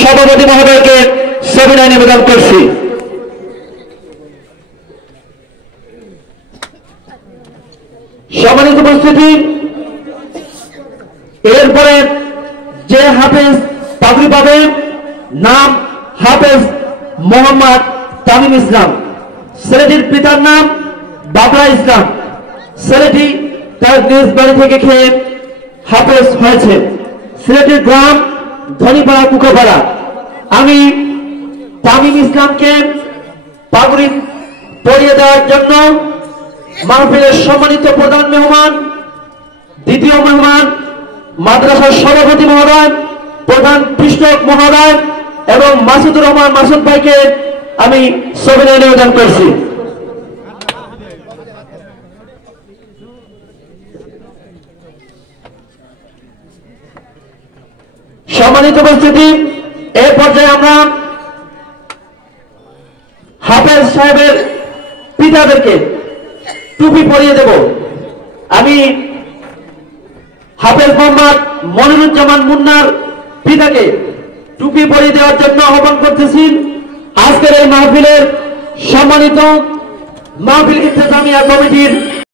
সভাপতি মহোদয়কে সবিনয় নিবেদন করছি। সম্মানিত উপস্থিতি, এরপরে যে হাফেজ পাগড়ি পাবে নাম হাফেজ মোহাম্মদ তামিম ইসলাম। ছেলেটির পিতার নাম বাবরা ইসলাম। ছেলেটি তার নিজ বাড়ি থেকে খেয়ে হাফেজ হয়েছে। ছেলেটির গ্রাম ধনীপাড়া কুকাপাড়া। আমি তামিম ইসলামকে পাগড়ি পরিয়ে দেওয়ার জন্য মাহফিলের সম্মানিত প্রধান মেহমান, দ্বিতীয় মেহমান মাদ্রাসার সভাপতি মহোদয়, প্রধান কৃষক মহোদয় এবং মাসুদুর রহমান মাসুদ ভাইকে আমি সবিনয় নিবেদন করছি। সম্মানিত উপস্থিতি, এই পর্যায়ে আমরা হাফেজ সাহেবের পিতাদেরকে টুপি পরিয়ে দেব। আমি হাফেজ মোহাম্মদ মনিরুজ্জামান মুন্নার পিতাকে টুপি পরিয়ে দেওয়ার জন্য আহ্বান করতেছি। আজকের এই মাহফিলের সম্মানিত মাহফিল ইন্তেজামিয়া কমিটির